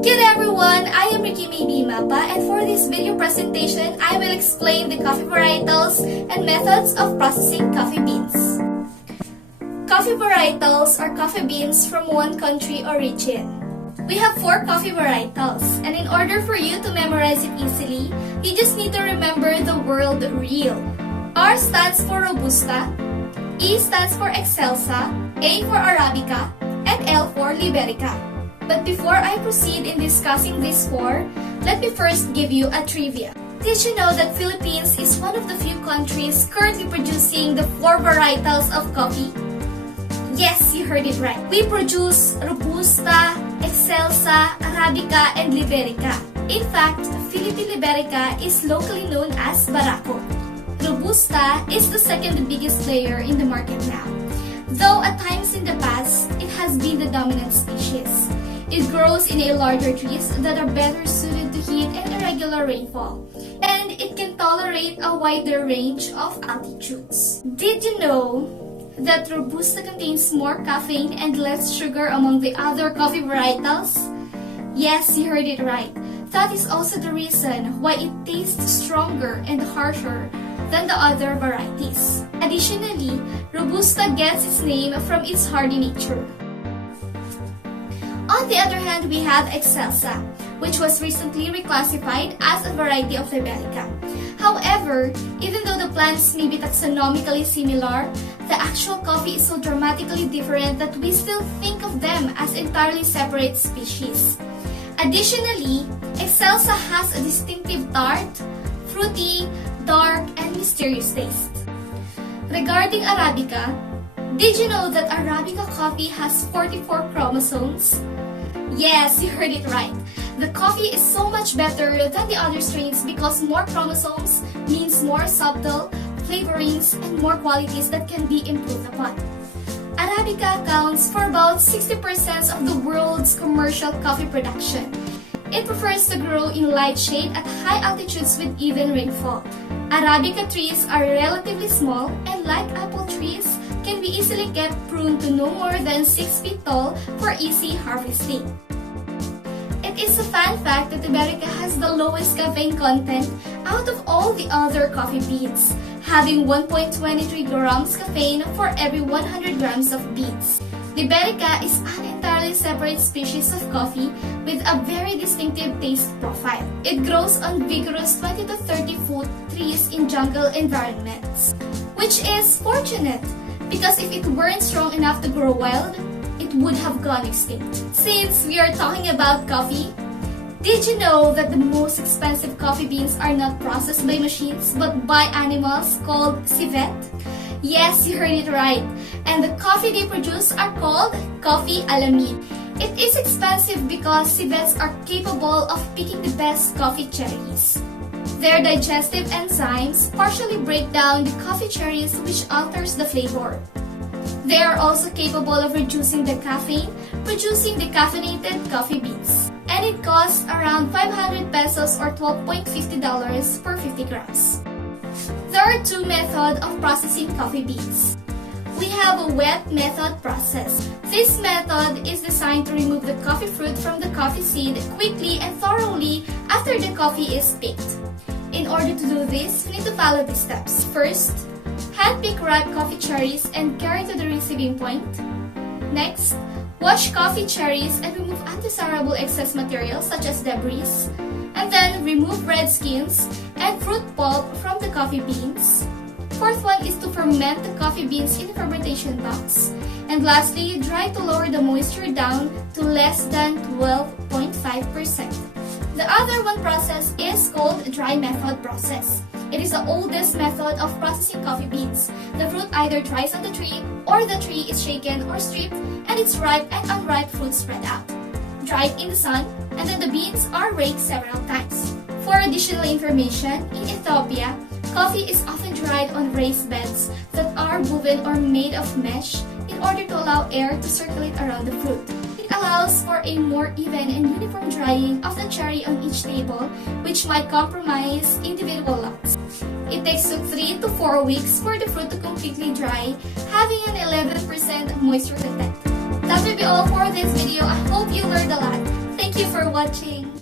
Good everyone, I am Rikki-Mae and for this video presentation, I will explain the coffee varietals and methods of processing coffee beans. Coffee varietals are coffee beans from one country or region. We have 4 coffee varietals, and in order for you to memorize it easily, you just need to remember the word real. R stands for Robusta, E stands for Excelsa, A for Arabica, and L for Liberica. But before I proceed in discussing these 4, let me first give you a trivia. Did you know that Philippines is one of the few countries currently producing the 4 varietals of coffee? Yes, you heard it right. We produce Robusta, Excelsa, Arabica, and Liberica. In fact, Philippine Liberica is locally known as Barako. Robusta is the second biggest player in the market now, though at times in the past, it has been the dominant species. It grows in a larger trees that are better suited to heat and irregular rainfall, and it can tolerate a wider range of altitudes. Did you know that Robusta contains more caffeine and less sugar among the other coffee varietals? Yes, you heard it right. That is also the reason why it tastes stronger and harsher than the other varieties. Additionally, Robusta gets its name from its hardy nature. On the other hand, we have Excelsa, which was recently reclassified as a variety of Liberica. However, even though the plants may be taxonomically similar, the actual coffee is so dramatically different that we still think of them as entirely separate species. Additionally, Excelsa has a distinctive tart, fruity, dark, and mysterious taste. Regarding Arabica, did you know that Arabica coffee has 44 chromosomes? Yes, you heard it right. The coffee is so much better than the other strains because more chromosomes means more subtle flavorings and more qualities that can be improved upon. Arabica accounts for about 60% of the world's commercial coffee production. It prefers to grow in light shade at high altitudes with even rainfall. Arabica trees are relatively small and like apple trees, can be easily kept pruned to no more than 6 feet tall for easy harvesting. It is a fun fact that Liberica has the lowest caffeine content out of all the other coffee beans, having 1.23 grams caffeine for every 100 grams of beans. Liberica is an entirely separate species of coffee with a very distinctive taste profile. It grows on vigorous 20 to 30 foot trees in jungle environments, which is fortunate because if it weren't strong enough to grow wild, it would have gone extinct. Since we are talking about coffee, did you know that the most expensive coffee beans are not processed by machines but by animals called civet? Yes, you heard it right. And the coffee they produce are called coffee alamid. It is expensive because civets are capable of picking the best coffee cherries. Their digestive enzymes partially break down the coffee cherries, which alters the flavor. They are also capable of reducing the caffeine, producing decaffeinated coffee beans. And it costs around 500 pesos or $12.50 per 50 grams. There are 2 methods of processing coffee beans. We have a wet method process. This method is designed to remove the coffee fruit from the coffee seed quickly and thoroughly after the coffee is picked. In order to do this, we need to follow these steps. First, hand-pick ripe coffee cherries and carry to the receiving point. Next, wash coffee cherries and remove undesirable excess material such as debris. And then remove red skins and fruit pulp from the coffee beans. Fourth one is to ferment the coffee beans in a fermentation box. And lastly, dry to lower the moisture down to less than 12.5%. The other one process is called dry method process. It is the oldest method of processing coffee beans. The fruit either dries on the tree or the tree is shaken or stripped and its ripe and unripe fruit spread out, dried in the sun, and then the beans are raked several times. For additional information, in Ethiopia, coffee is often dried on raised beds that are woven or made of mesh in order to allow air to circulate around the fruit. It allows for a more even and uniform drying of the cherry on each table, which might compromise individual lots. It takes 3 to 4 weeks for the fruit to completely dry, having an 11% moisture content. That will be all for this video. I hope you learned a lot. Thank you for watching.